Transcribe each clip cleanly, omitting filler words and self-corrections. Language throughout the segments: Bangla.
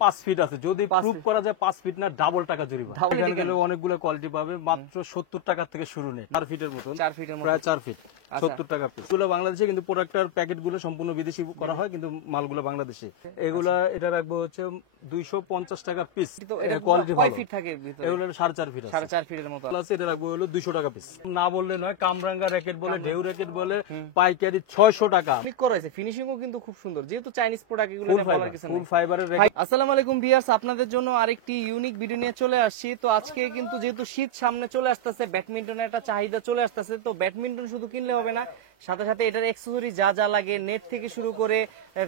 5 ফিট আছে, যদি প্রুফ করা যায় 5 ফিট না ডাবল টাকা জরিমানা। এখানে গেলে অনেকগুলো কোয়ালিটি পাবে, মাত্র 70 টাকা থেকে শুরু নেই। 4 ফিটের মতন, 4 ফিটের মতো, প্রায় 4 ফিট, 70 টাকা পিস। এগুলো বাংলাদেশে, কিন্তু প্রোডাক্টের প্যাকেট গুলো সম্পূর্ণ বিদেশি করা হয়, কিন্তু মালগুলো বাংলাদেশি। এগুলা এটা রাখবো হচ্ছে 250 টাকা পিস। এটা কোয়ালিটি কয় ভালো। ফিট থাকে ভিতরে? এগুলো 4.5 ফিট আছে। 4.5 ফিটের মতো আছে। এটা রাখবো হলো 200 টাকা পিস। না বললে নয়, কামরাঙ্গা র্যাকেট বলে, ঢেউ র্যাকেট বলে, পাইকারি 600 টাকা। ক্লিক করা হয়েছে, ফিনিশিংও কিন্তু খুব সুন্দর, যেহেতু চাইনিজ প্রোডাক্ট এগুলো ফুল নিয়ে বলার কিছু ফাইবার, নেই। ফুল ফাইবারের হাই, আসসালামু আলাইকুম ভিউয়ার্স, আপনাদের জন্য আরেকটি ইউনিক ভিডিও নিয়ে চলে আসছি। তো আজকে কিন্তু যেহেতু শীত সামনে চলে আসতেছে, ব্যাডমিন্টনের একটা চাহিদা চলে আসতেছে। তো ব্যাডমিন্টন শুধু কিনলে হবে না, সাথে সাথে এটার অ্যাকসেসরি যা যা লাগে, নেট থেকে শুরু করে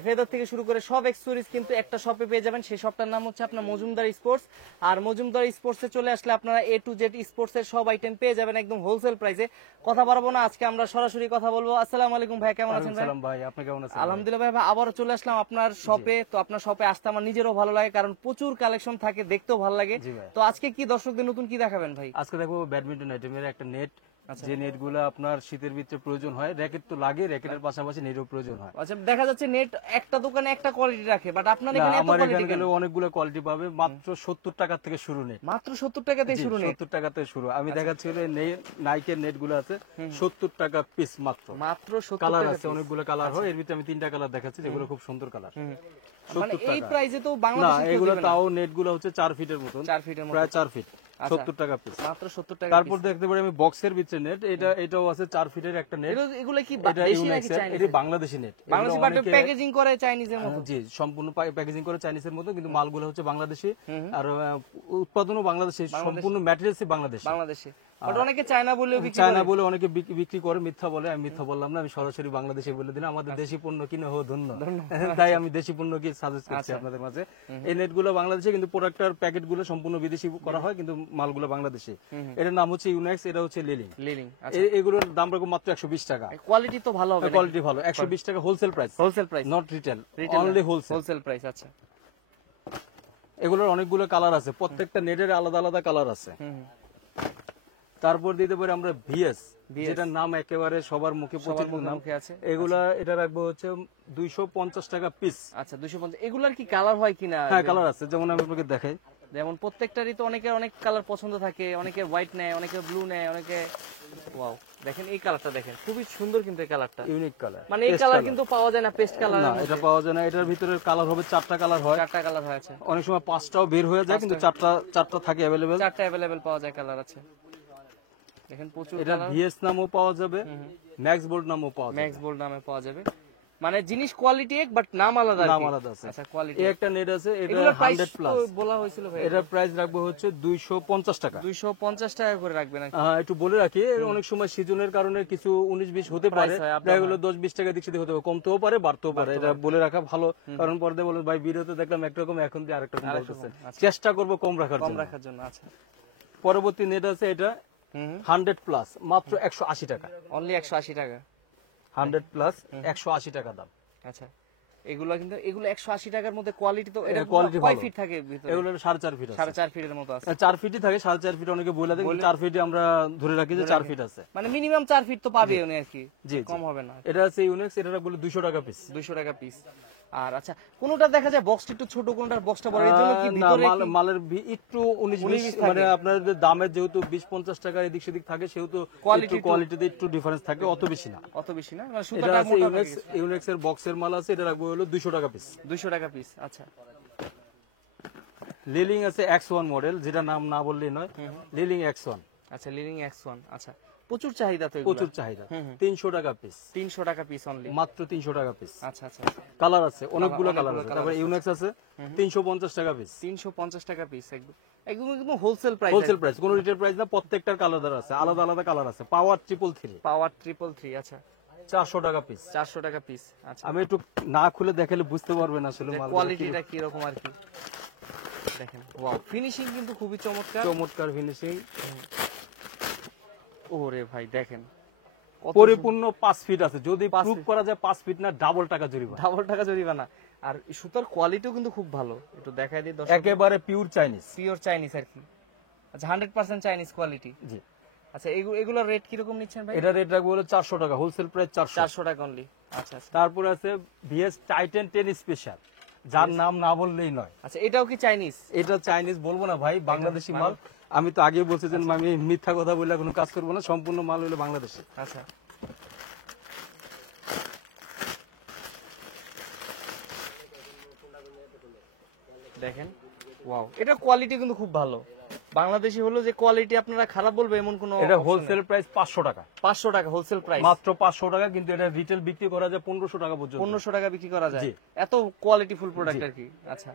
ফেদার থেকে শুরু করে সব অ্যাকসেসরিজ কিন্তু একটা শপে পেয়ে যাবেন। সেই শপটার নাম হচ্ছে আপনার মজুমদার স্পোর্টস। আর মজুমদার স্পোর্টসে চলে আসলে আপনারা A to Z স্পোর্টস এর সব আইটেম পেয়ে যাবেন একদম হোলসেল প্রাইসে। কথা বাড়াবো না, আজকে আমরা সরাসরি কথা বলবো। আসসালামু আলাইকুম ভাই, কেমন আছেন ভাই? সালাম ভাই, আপনি কেমন আছেন? আলহামদুলিল্লাহ ভাই, আবারও চলে আসলাম আপনার শপে। তো আপনার শপে আসতে আমার নিজেরও ভালো লাগে, কারণ প্রচুর কালেকশন থাকে, দেখতেও ভালো লাগে। তো আজকে কি দর্শকদের নতুন কি দেখাবেন ভাই? আজকে দেখবো ব্যাডমিন্টন আইটেমের একটা নেট, যে নেট গুলো আপনার শীতের ভিতরে প্রয়োজন হয়। র্যাকেট তো লাগে, র্যাকেটের পাশাপাশি নেটও প্রয়োজন হয়। আচ্ছা, দেখা যাচ্ছে নেট একটা দোকানে একটা কোয়ালিটি রাখে, বাট আপনার এখানে এত আমার কোয়ালিটি এখানে কেন? গেলে অনেকগুলো কোয়ালিটি পাবে, মাত্র 70 টাকা থেকে শুরু নেট। মাত্র 70 টাকাতে শুরু নেট? 70 টাকা থেকে শুরু। আমি দেখাচ্ছি নাইকের নেট গুলো আছে 70 টাকা পিস মাত্র। মাত্র 70 কালার টাকা আছে, অনেকগুলো কালার হয়। এর ভিতরে আমি 3টা কালার দেখাচ্ছি, যেগুলো খুব সুন্দর কালার। মানে এই প্রাইসে তো না, বাংলাদেশে কেউ এগুলো দিবে না। তাও নেট গুলো হচ্ছে 4 ফিটের মতন, 4 ফিটের মতো, প্রায় 4 ফিট, আচ্ছা। 70 টাকা পিস, মাত্র 70 টাকা। তারপর দেখতে পারি আমি বক্সের ভিতরে নেট, এটাও আছে 4 ফিটের একটা নেট। এগুলো কি এটা দেশি ইউনিক্স, নাকি চাইনিজ? এটা Bangladeshi net. Bangladeshi, but packaging করে চাইনিজের মতো। জি, সম্পূর্ণ প্যাকেজিং করে চাইনিজের মতো, কিন্তু মালগুলো হচ্ছে বাংলাদেশি। আর উৎপাদনও বাংলাদেশি, সম্পূর্ণ ম্যাটেরিয়ালসই বাংলাদেশি। বাংলাদেশে বাট অনেকে চায়না বলেও বিক্রি চায়না করে। বলে অনেকে বিক্রি করে, মিথ্যা বলে। আমি মিথ্যা বললাম না, আমি সরাসরি বাংলাদেশে বলে দিলাম। আমাদের দেশি পণ্য কিনে হো ধন্য, তাই আমি দেশি পণ্য কি সাজেস্ট করছি আপনাদের মাঝে। এই নেটগুলো বাংলাদেশে, কিন্তু প্রোডাক্টের প্যাকেট গুলো সম্পূর্ণ বিদেশি করা হয়, কিন্তু মালগুলো বাংলাদেশি। এটার নাম হচ্ছে ইউনিক্স, এটা হচ্ছে লিলিং। এগুলোর দাম রাখবো মাত্র 120 টাকা। কোয়ালিটি তো ভালো হবে, কোয়ালিটি ভালো। 120 টাকা wholesale price, wholesale price, not retail, only wholesale. Wholesale price. আচ্ছা, এগুলোর অনেকগুলো কালার আছে, প্রত্যেকটা নেটের আলাদা আলাদা কালার আছে। তারপর দিতে পারি আমরা ভিএস, যেটার নাম একেবারে সবার মুখে পরিচিত নাম। আছে এগুলা এটা রাখবো হচ্ছে 250 টাকা পিস। আচ্ছা, 250। এগুলার কি কালার হয় কিনা? হ্যাঁ, কালার আছে, যেমন আমি আপনাকে দেখাই। যেমন প্রত্যেকটারই তো অনেকের অনেক কালার পছন্দ থাকে, অনেকের হোয়াইট নেয়, অনেকের ব্লু নেয়, অনেকে ওয়াও, দেখেন এই কালারটা দেখেন, খুবই সুন্দর কিন্তু এই কালারটা, ইউনিক কালার। মানে এই কালার কিন্তু পাওয়া যায় না পেস্ট কালার। না, এটা পাওয়া যায় না। এটার ভিতরে কালার হবে 4টা কালার হয়, 4টা কালার হয়েছে, অনেক সময় 5টাও বের হয়ে যায়, কিন্তু 4টা থাকে अवेलेबल। 4টা अवेलेबल পাওয়া যায়, কালার আছে দেখেন প্রচুর। এটা ভিএস নামও পাওয়া যাবে, ম্যাক্স বোল্ড নামও পাওয়া যাবে। ম্যাক্স বোল্ড নামে পাওয়া যাবে, মানে জিনিস কোয়ালিটি এক, বাট নাম আলাদা। নাম আলাদা আছে। আচ্ছা, কোয়ালিটি। এই একটা নেট আছে, এটা এগুলোর প্রাইস 100 প্লাস বলা হয়েছিল ভাই, এটার প্রাইস রাখবো হচ্ছে 250 টাকা। 250 টাকা করে রাখবেন নাকি? হ্যাঁ, একটু বলে রাখি, অনেক সময় সিজনের কারণে কিছু 19-20 হতে পারে, প্রায় হলো 10-20 টাকা দিক সেদিক হতে পারে, কমতেও পারে, বাড়তেও পারে। এটা বলে রাখা ভালো, কারণ পরে বলে ভাই ভিডিওতে দেখলাম একরকম, এখন দিয়ে আরেকটা রকম বলতেছেন। চেষ্টা করব কম রাখার জন্য। আচ্ছা, পরবর্তী নেট আছে এটা 100 প্লাস, মাত্র 180 টাকা। অনলি 180 টাকা। 100 প্লাস 180 টাকা দাম। আচ্ছা, এগুলো কিন্তু 180 টাকার মধ্যে কোয়ালিটি তো, এটা কোয়ালিটি কয় ভালো। ফিট থাকে ভিতরে? এগুলো 4.5 ফিট আছে। 4.5 ফিটের মতো আছে। 4 ফিটই থাকে, 4.5 ফিট অনেকে বলে দেয়, 4 ফিটই আমরা ধরে রাখি যে 4 ফিট আছে। মানে মিনিমাম 4 ফিট তো পাবে উনি আর কি, জি, কম হবে না। এটা আছে ইউনিক্স, এটা বলে 200 টাকা পিস। 200 টাকা পিস। আর আচ্ছা, কোনটা দেখা যায় বক্সটা একটু ছোট, কোনটার বক্সটা বড়, এর জন্য কি ভিতরে মালের একটু 19-20, মানে আপনার দামের যেহেতু 20-50 টাকা এদিক সেদিক থাকে, সেহেতু কোয়ালিটিতে একটু ডিফারেন্স থাকে, অত বেশি না। মানে সুতাটা মোটা থাকে। ইউনিক্স এর বক্সের মাল আছে, এটা রাখবো হলো 200 টাকা পিস। 200 টাকা পিস। আচ্ছা, লিলিং আছে X1 মডেল, যেটা নাম না বললেই নয়, লিলিং X1। আচ্ছা, লিলিং X1। আচ্ছা, প্রচুর চাহিদা তো, প্রচুর চাহিদা। 300 টাকা পিস। 300 টাকা পিস অনলি, মাত্র 300 টাকা পিস। আচ্ছা আচ্ছা, কালার আছে, অনেকগুলো কালার আছে। তারপর ইউনিক্স আছে 350 টাকা পিস। 350 টাকা পিস, একদম হোলসেল প্রাইস। হোলসেল প্রাইস, কোনো রিটেল প্রাইস না। প্রত্যেকটার কালার আছে, আলাদা আলাদা কালার আছে। পাওয়ার 333। পাওয়ার 333। আচ্ছা, 400 টাকা পিস। 400 টাকা পিস। আচ্ছা, আমি একটু না খুলে দেখালে বুঝতে পারবেন আসলে কোয়ালিটিটা কি রকম আর কি। দেখেন, ওয়াও, ফিনিশিং কিন্তু খুবই চমৎকার ফিনিশিং। ওরে ভাই দেখেন, পরিপূর্ণ 5 ফিট আছে, যদি প্রুফ করা যায় 5 ফিট না ডাবল টাকা জরিমানা। ডাবল টাকা জরিমানা। আর সুতার কোয়ালিটিও কিন্তু খুব ভালো, একটু দেখাই দিই দর্শক। একেবারে পিওর চাইনিজ। পিওর চাইনিজ আর কি। আচ্ছা, 100% চাইনিজ কোয়ালিটি। জি। আচ্ছা, এগুলোর রেট কি রকম নিচ্ছেন ভাই? এটা রেট রাখবো হলো 400 টাকা, হোলসেল প্রাইস 400 টাকা অনলি। আচ্ছা আচ্ছা। তারপরে আছে ভিএস টাইটান 10 স্পেশাল। যার নাম না বললেই নয়। আচ্ছা এটাও কি চাইনিজ? এটা চাইনিজ বলবো না ভাই, বাংলাদেশি মাল। আমি তো আগেই বলছি যে আমি মিথ্যা কথা বলে কোনো কাজ করবো না, সম্পূর্ণ মাল হলো বাংলাদেশি। আচ্ছা দেখেন, ওয়াও, এটা কোয়ালিটি কিন্তু খুব ভালো। বাংলাদেশি হলো যে কোয়ালিটি আপনারা খারাপ বলবে এমন কোনো এটা হোলসেল প্রাইস 500 টাকা, 500 টাকা হোলসেল প্রাইস, মাত্র 500 টাকা। কিন্তু এটা রিটেল বিক্রি করা যায় 1500 টাকা পর্যন্ত। 1500 টাকা বিক্রি করা যায়, জি। এত কোয়ালিটি ফুল প্রোডাক্ট আর কি। আচ্ছা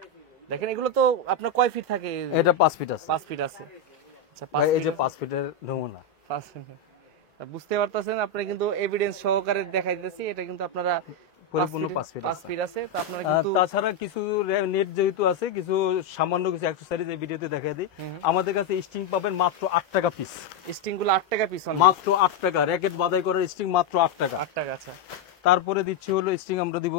দেখেন, এগুলো তো আপনার কয় ফিট থাকে? এটা 5 ফিট আছে 5 ফিট আছে। আচ্ছা ভাই, এই যে 5 ফিটের নমুনা। 5 বুঝতে পারতেছেন, আপনারা কিন্তু এভিডেন্স সহকারে দেখাই দিতেছি, এটা কিন্তু আপনারা পরিপূর্ণ 5 ফিট 5 ফিট আছে। তো আপনারা কিন্তু তাছাড়া কিছু নেট যেহেতু আছে, কিছু সামান্য কিছু অ্যাকসেসরিজ এই ভিডিওতে দেখাই দিই। আমাদের কাছে স্টিং পাবেন মাত্র 8 টাকা পিস। স্টিং গুলো 8 টাকা পিস, মাত্র 8 টাকা। র‍্যাকেট বাদাই করার স্টিং মাত্র 8 টাকা। 8 টাকা। আচ্ছা তারপরে দিচ্ছি হলো স্টিং আমরা দিব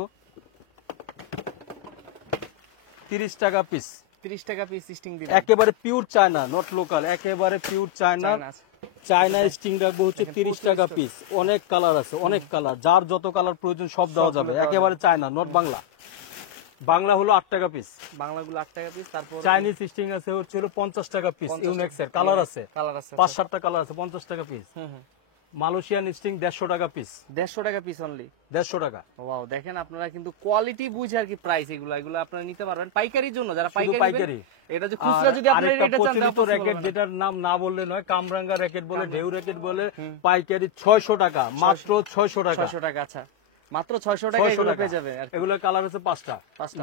30 টাকা পিস। 30 টাকা পিস স্টিং দিবেন, একেবারে পিওর চায়না, নট লোকাল, একেবারে পিওর চায়না। চায়না স্টিং রাখবো হচ্ছে 30 টাকা পিস। অনেক কালার আছে, অনেক কালার, যার যত কালার প্রয়োজন সব দেওয়া যাবে। একেবারে চায়না, নট বাংলা। বাংলা হলো 8 টাকা পিস, বাংলাগুলো 8 টাকা পিস। তারপর চাইনিজ স্টিং আছে হচ্ছে হলো 50 টাকা পিস। ইউনেক্স এর কালার আছে, কালার আছে 5-7টা কালার আছে, 50 টাকা পিস। মালয়েশিয়ান স্টিং 150 টাকা পিস। 150 টাকা পিস অনলি, 150 টাকা। ওয়াও, দেখেন আপনারা কিন্তু কোয়ালিটি বুঝে আর কি প্রাইস, এগুলো আপনারা নিতে পারবেন পাইকারির জন্য, যারা শুধু পাইকারি। পাইকারি। এটা যে খুচরা যদি আপনারা আরেকটা এটা চান, প্রচলিত র‍্যাকেট যেটার নাম না বললে নয়, কামরাঙ্গা র‍্যাকেট বলে, ঢেউ র‍্যাকেট বলে, পাইকারি 600 টাকা, মাত্র 600 টাকা। 600 টাকা। আচ্ছা মাত্র 600 টাকা এগুলো পেয়ে যাবে আর কি। এগুলোর কালার আছে 5টা,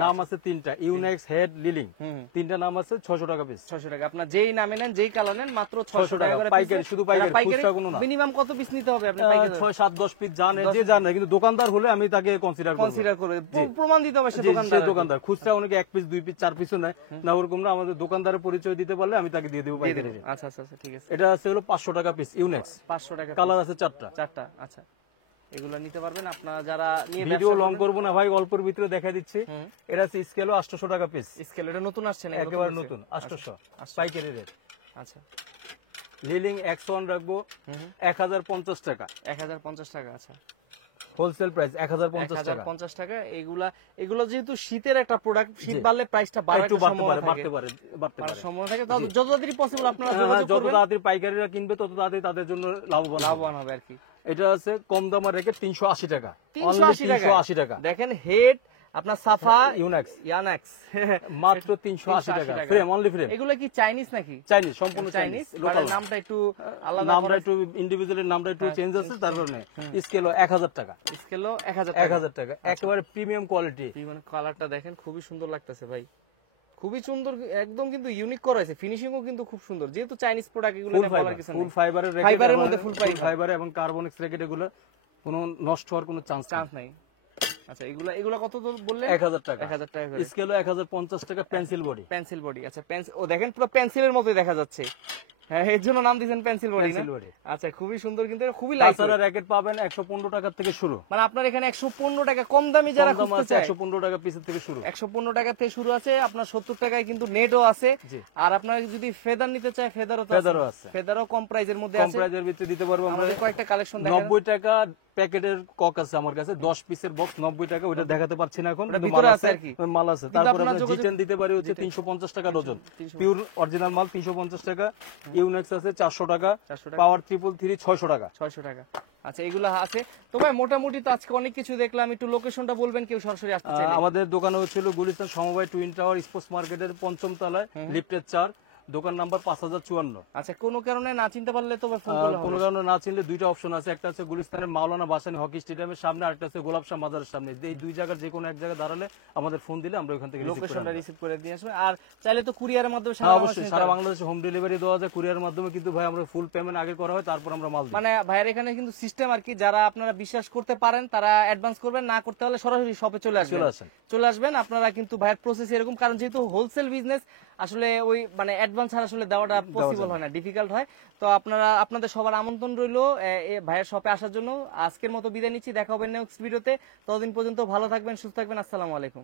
নাম আছে 3টা, ইউনেক্স, হেড, লিলিং, 3টা নাম আছে। 600 টাকা পিস। 600 টাকা। আপনার যেই নামে নেন, যেই কালার নেন, মাত্র 600 টাকা করে পাইকারি, শুধু পাইকারি, খুচরা কোনো না। মিনিমাম কত পিস নিতে হবে আপনি পাইকারি? 6-7-10 পিস জানে যে জানে, কিন্তু দোকানদার হলে আমি তাকে কনসিডার করে প্রমাণ দিতে হবে সে দোকানদার। দোকানদার খুচরা অনেকে 1 পিস 2 পিস 4 পিসও নেয় না, ওরকম না। আমাদের দোকানদারের পরিচয় দিতে পারলে আমি তাকে দিয়ে দেবো পাইকারি। আচ্ছা আচ্ছা ঠিক আছে। এটা আছে হলো 500 টাকা পিস ইউনেক্স, 500 টাকা। কালার আছে 4টা। আচ্ছা এগুলো নিতে পারবেন আপনারা যারা নিয়ে ভিডিও লং করবো না ভাই, অল্পের ভিতরে দেখা দিচ্ছি। এটা আছে স্কেলও 800 টাকা পিস। স্কেল এটা নতুন আসছে না? একেবারে নতুন, 800 পাইকারি রেট। আচ্ছা লিলিং X1 রাখবো 1050 টাকা। 1050 টাকা। আচ্ছা হোলসেল প্রাইস 1050 টাকা। 1050 টাকা। এগুলো যেহেতু শীতের একটা প্রোডাক্ট, শীত বাড়লে প্রাইসটা বাড়তে পারে, সম্ভাবনা থাকে। যত তাড়াতাড়ি পসিবল আপনারা যোগাযোগ যত করবেন, তাড়াতাড়ি পাইকারিরা কিনবে তত তাড়াতাড়ি তাদের জন্য লাভবান হবে আর কি। এটা আছে কম দামের রেখে 380 টাকা। 380 টাকা। দেখেন হেড আপনার সাফা ইউনেক্স মাত্র 380 টাকা। Frame, only frame. এগুলো কি চাইনিজ নাকি? চাইনিজ, সম্পূর্ণ চাইনিজ। লোকাল নামটা একটু আলাদা, নামটা একটু ইন্ডিভিজুয়ালের নামটা একটু চেঞ্জ আছে, তার কারণে। স্কেল 1000 টাকা। স্কেল 1000 টাকা। একেবারে প্রিমিয়াম কোয়ালিটি। মানে কালারটা দেখেন, খুবই সুন্দর লাগতেছে ভাই, খুবই সুন্দর, একদম কিন্তু ইউনিক করা হয়েছে। ফিনিশিংও কিন্তু খুব সুন্দর, যেহেতু চাইনিজ প্রোডাক্ট এগুলো নিয়ে বলার কিছু নেই। ফুল ফাইবারের রেকেট, ফাইবারের মধ্যে ফুল ফাইবার এবং কার্বনিক্স রেকেট, এগুলো কোনো নষ্ট হওয়ার কোনো চান্স নাই। আচ্ছা এগুলো কত বললেন? 1000 টাকা। 1000 টাকা। স্কেল 1050 টাকা। Pencil body. আচ্ছা ও দেখেন পুরো পেন্সিলের মতোই দেখা যাচ্ছে। হ্যাঁ, এর জন্য নাম দিয়েছেন পেন্সিল বডি না? আচ্ছা খুবই সুন্দর, কিন্তু খুবই লাইট। তাছাড়া র‍্যাকেট পাবেন 115 টাকা থেকে শুরু। মানে আপনার এখানে 115 টাকা, কম দামি যারা খুঁজতে চায় 115 টাকা পিসের থেকে শুরু। 115 টাকা থেকে শুরু আছে। আপনার 70 টাকায় কিন্তু নেটও আছে। আর আপনারা যদি ফেদার নিতে চায়, ফেদারও আছে। ফেদারও কম প্রাইজের মধ্যে আছে। কম প্রাইজের ভিতরে দিতে পারবো আমরা। কয়েকটা কালেকশন দেখেন। 90 টাকা প্যাকেটের কক আছে আমার কাছে, 10 পিসের বক্স 90 টাকা। ওটা দেখাতে পারছি না এখন, ভিতরে আছে আর কি, মাল আছে। তারপরে আমরা জিটেন দিতে পারি হচ্ছে 350 টাকা ডজন, পিওর অরিজিনাল মাল 350 টাকা। ইউনেক্স আছে 400 টাকা। পাওয়ার 333 600 টাকা। 600 টাকা। আচ্ছা এগুলো আছে তো ভাই। মোটামুটি তো আজকে অনেক কিছু দেখলাম, একটু লোকেশনটা বলবেন কেউ সরাসরি আসতে চাইলে? আমাদের দোকান হচ্ছিল গুলিস্তান সমবায় টুইন টাওয়ার স্পোর্টস মার্কেটের 5ম তলায়, লিফটের 4, দোকান নাম্বার 5054। আচ্ছা কোনো কারণে না চিনতে পারলে তো ফোন করলে হবে? কোনো কারণে না চিনলে দুইটা অপশন আছে, একটা হচ্ছে গুলিস্তানের মাওলানা ভাসানী হকি স্টেডিয়ামের সামনে, আরেকটা হচ্ছে গোলাপ শাহ মাজারের সামনে। এই দুই জায়গার যে কোনো এক জায়গায় দাঁড়ালে আমাদের ফোন দিলে আমরা ওখান থেকে লোকেশনটা রিসিভ করে দিয়ে আসবে। আর চাইলে তো কুরিয়ারের মাধ্যমে অবশ্যই সারা বাংলাদেশে হোম ডেলিভারি দেওয়া যায় কুরিয়ারের মাধ্যমে, কিন্তু ভাই আমরা ফুল পেমেন্ট আগে করা হয়, তারপর আমরা মাল দিই। মানে ভাইয়ের এখানে কিন্তু সিস্টেম আর কি, যারা আপনারা বিশ্বাস করতে পারেন তারা অ্যাডভান্স করবেন, না করতে হলে সরাসরি শপে চলে আসবেন আপনারা। কিন্তু ভাইয়ের প্রসেস এরকম, কারণ যেহেতু হোলসেল বিজনেস, আসলে ওই মানে অ্যাডভান্স ছাড়া আসলে দেওয়াটা পসিবল হয় না, ডিফিকাল্ট হয়। তো আপনাদের সবার আমন্ত্রণ রইলো ভাইয়ের শপে আসার জন্য। আজকের মতো বিদায় নিচ্ছি, দেখা হবে নেক্সট ভিডিওতে। ততদিন পর্যন্ত ভালো থাকবেন, সুস্থ থাকবেন। আসসালামু আলাইকুম।